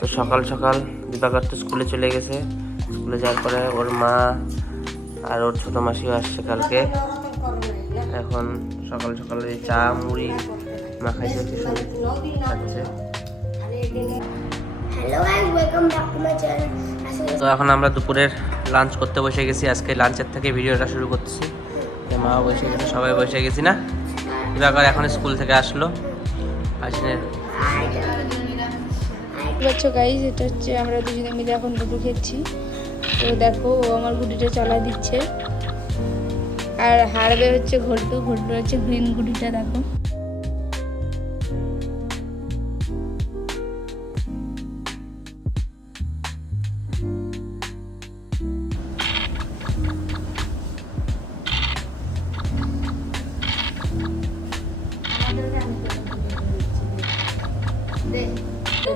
তো সকাল সকাল দিবাকর তো স্কুলে চলে গেছে। স্কুলে যাওয়ার পরে ওর মা আর ওর ছোটো মাসিও আসছে কালকে। এখন সকাল সকালে চা মুড়ি মাখাইছে কিছু খাচ্ছে। তো এখন আমরা দুপুরের লাঞ্চ করতে বসে গেছি। আজকে লাঞ্চের থেকে ভিডিওটা শুরু করতেছি। মা বসে গেছে, সবাই বসে গেছি না। দিবাকর এখন স্কুল থেকে আসলো। আসলে বাচ্চা গাইজ, এটা হচ্ছে আমরা দুজনে মিলে এখন লুডো খেলছি। তো দেখো, ও আমার গুটিটা চালা দিচ্ছে, আর হারবে হচ্ছে ঘন্টু। ঘন্টু হচ্ছে গ্রিন গুটিটা, দেখো।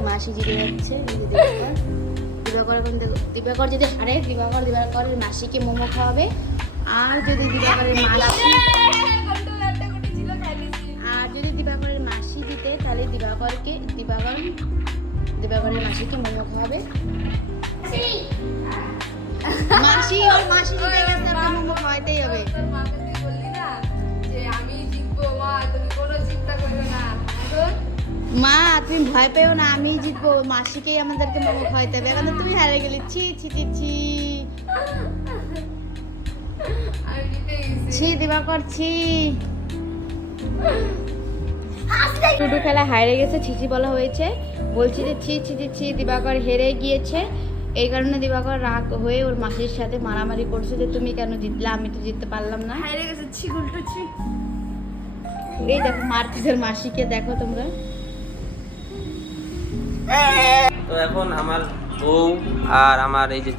মাসি জিতে যাচ্ছে। দিবাকর এখন দিবাকর যদি হারে, দিবাকরের মাসিকে মোমো খাওয়াবে। আর যদি দিবাকরের মাসি জিতে, তাহলে দিবাকরের মাসিকে মোমো খাওয়াবে। মাসি জিতে গেছে, মোমো খাওয়াইতেই হবে। মা, তুমি ভয় পেও না, আমি জিতবো। মাসিকেই আমাদেরকে মোমো খাওয়াইতে হবে। এখন তুমি হারে গেলে। ছি ছি ছি ছি ছি দিবাকর, ছি। লুডো খেলা হারে গেছে, ছিচি বলা হয়েছে। বলছি যে ছি ছি ছি ছি, দিবাকর হেরে গিয়েছে। এই কারণে দিবাকর রাগ হয়ে ওর মাসির সাথে মারামারি করছে যে তুমি কেন জিতলা, আমি তো জিততে পারলাম না। হারে গেছে, ছি গুলটু ছি। এই দেখো মারতেছের মাসিকে, দেখো তোমরা। তো এখন আমার বউ আর আমার এই যে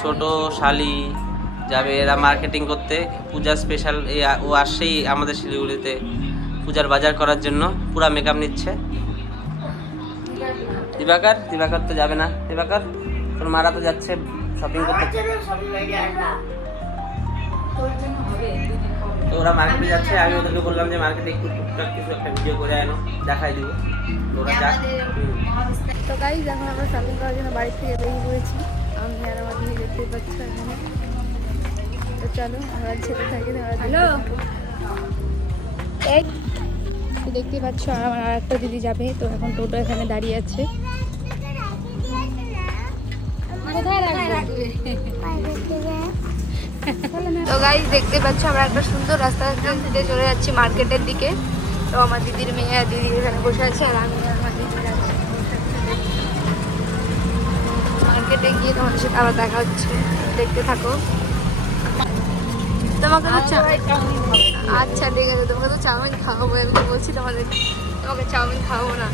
ছোট শালি যাবে, এরা মার্কেটিং করতে। পূজা স্পেশাল ও আসছেই আমাদের শিলিগুড়িতে পূজার বাজার করার জন্য। পুরা মেকআপ নিচ্ছে। দিবাকর তো যাবে না। দিবাকর, তোর মারা তো যাচ্ছে শপিং করতে। তো ওরা মার্কেটে যাচ্ছে। আমি ওদেরকে বললাম যে মার্কেটে একটু টুকটাক কিছু একটা ভিডিও করে আনো, দেখাই দিব। ওরা যাক। তো গাইজ, এখন আমরা শপিং করার জন্য বাড়ি থেকে বেরিয়ে পড়েছি। আমি আর আমার দিদি দেখতে পাচ্ছ এখানে। তো চলো আমরা ছেলে থাকি। হ্যালো, এই দেখতে পাচ্ছ, আর আমার আর একটা দিদি যাবে। তো এখন টোটো এখানে দাঁড়িয়ে আছে। তো গাইজ, দেখতে পাচ্ছ আমরা একটা সুন্দর রাস্তা দিয়ে চলে যাচ্ছি মার্কেটের দিকে। তো আমার দিদির মেয়ে আর দিদি এখানে বসে আছে, আর আমি আর আমার দিদি যাচ্ছি মার্কেটে গিয়ে। তোমাদের সাথে আবার দেখা হচ্ছে, দেখতে থাকো। তোমাকে তো আচ্ছা ঠিক আছে, তোমাকে তো চাউমিন খাওয়াবো। আমি তো বলছি তোমাকে চাউমিন খাওয়াবো না।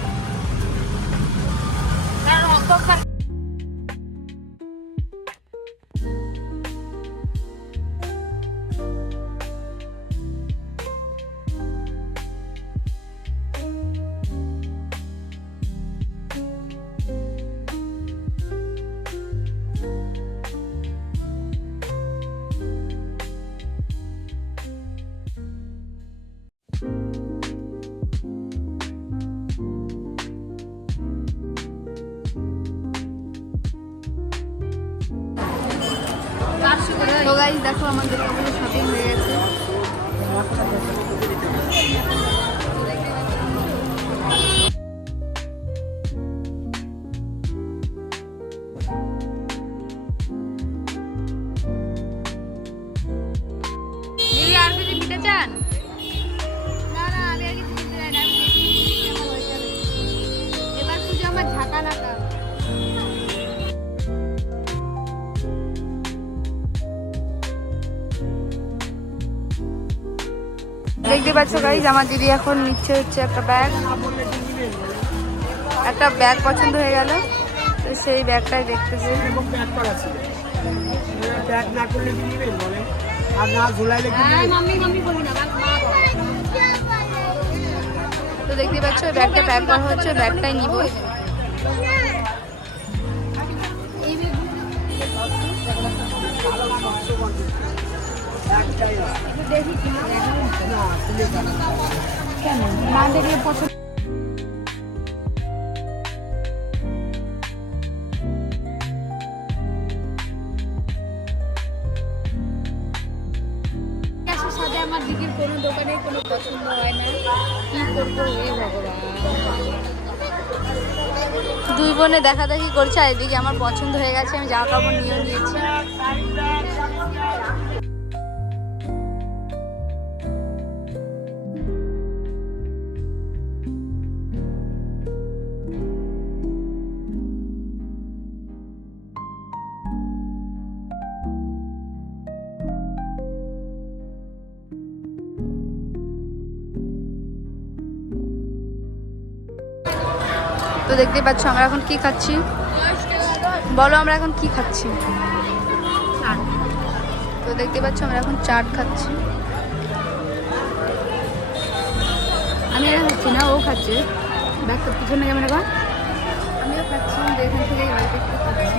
তো গাইস, দেখো আমাদের শপিং হয়ে গেছে। দিদি আর কিছু নিতে চান? না না, আমি আর কিছু নিতে চাই না। এবার পুজো আমার ঝাঁকা নাকা। দেখতে পাচ্ছ গাইজ, আমার দিদি এখন নিচ্ছে হচ্ছে একটা ব্যাগ পছন্দ হয়ে গেল। তো সেই ব্যাগটাই দেখতেছে। তো দেখতে পাচ্ছ ব্যাগটা প্যাক করা হচ্ছে, ব্যাগটাই নিব। না দেখলে পছন্দ। কোনো দোকানে কোনো পছন্দ হয় না, কি করবো হে ভগবান। দুই বোনে দেখাদেখি করছে, আর এদিকে আমার পছন্দ হয়ে গেছে, আমি জামা কাপড় নিয়ে নিয়েছি। তো দেখতেই পাচ্ছ আমরা এখন কি খাচ্ছি, বলো আমরা এখন কি খাচ্ছি। তো দেখতে পাচ্ছ আমরা এখন চাট খাচ্ছি। আমি এটা খাচ্ছি না, ও খাচ্ছে, ব্যাগ তো পিছনে ক্যামেরা কর। আমিও খাচ্ছি, এখান থেকে অল্প একটু খাচ্ছি।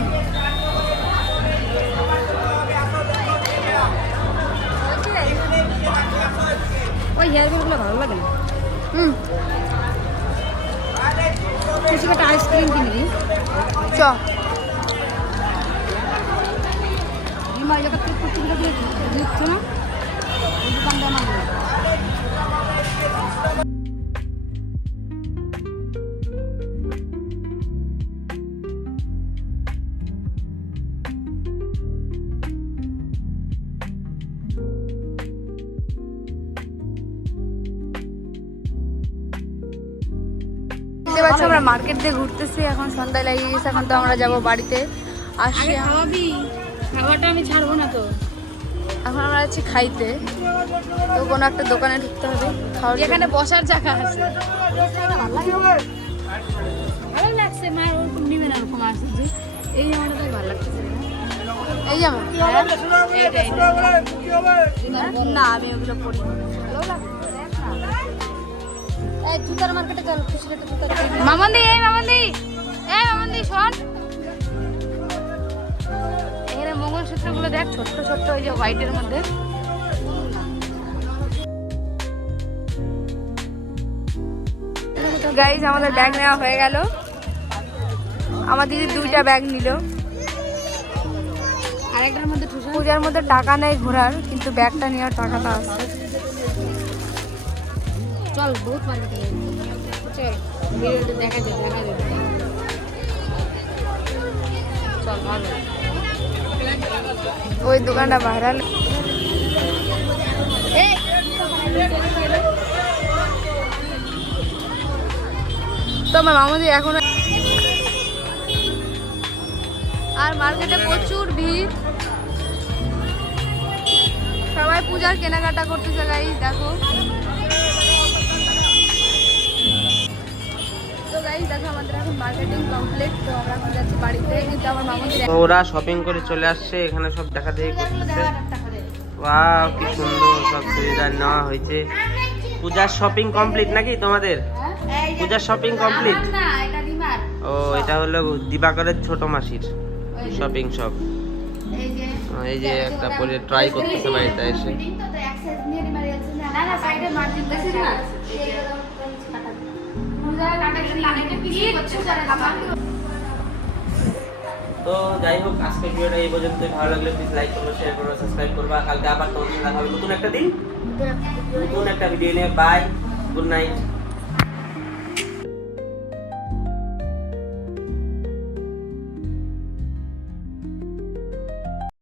ওই হেয়ারগুলো ভালো লাগে না। কিছু একটা আইসক্রিম কিনে দিই চ। ডিমা এই জায়গা থেকে কুচিটা দিয়ে দিচ্ছে না, এই দোকানটা আমার আমরা মার্কেট দিয়ে ঘুরতেছি, এখন সন্ধ্যায় লেগে গেছে, এখন তো আমরা যাব বাড়িতে। আসছি খাওয়াবি, খাওয়াটা আমি ছাড়বো না তো। এখন আমরা আছি খাইতে, তো কোনো একটা দোকানে ঢুকতে হবে খাওয়ার। এখানে বসার জায়গা আছে, ভালো লাগছে। মা ওরকম নিবে না, ওরকম আসছে যে এই জামাটা ভালো লাগছে। এই জামা না, আমি ওগুলো পরি, ভালো লাগছে। জুতার মার্কেটে চল, খুশির একটা জুতা। মামন্দি, এই মামন্দি, এই মামন্দি শোন, এখানে মঙ্গলসূত্রগুলো দেখ, ছোট্ট ছোট্ট, ওই যে হোয়াইটের মধ্যে। গাইজ আমাদের ব্যাগ নেওয়া হয়ে গেল, আমার দিদি 2টা ব্যাগ নিল। আরেকটার মধ্যে পূজার মধ্যে টাকা নেই ঘোরার, কিন্তু ব্যাগটা নেওয়ার টাকাটা আছে। চল বহুত মার্কেটে চল, ভিডিওটা দেখা যাবে চল। ভালো ওই দোকানটা ভাইরাল। তো আমার মামুদি এখন আর মার্কেটে প্রচুর ভিড়, সবাই পূজার কেনাকাটা করতেছে। গাইস দেখো, দেখো আমাদের এখন মার্কেটিং কমপ্লিট, তো আমরা এখন যাচ্ছি বাড়িতে। কিন্তু আমার মামুদের ওরা শপিং করে চলে আসছে, এখানে সব দেখা দেখি করতেছে। ওয়াও কি সুন্দর সব চুড়িদার নেওয়া হয়েছে। পূজার শপিং কমপ্লিট নাকি তোমাদের? পূজার শপিং কমপ্লিট? ও এটা হলো দিবাকরের ছোট মাসির শপিং শপ। এই যে একটা পরে ট্রাই করতেছে বাড়িতে এসে। তো যাই হোক, আজকের ভিডিওটা এই পর্যন্তই। ভালো লাগলে প্লিজ লাইক করো, শেয়ার করো, সাবস্ক্রাইব করবা। কালকে আবার তোমাদের সাথে দেখা হবে নতুন একটা দিন, নতুন একটা ভিডিও নিয়ে। Bye, good night.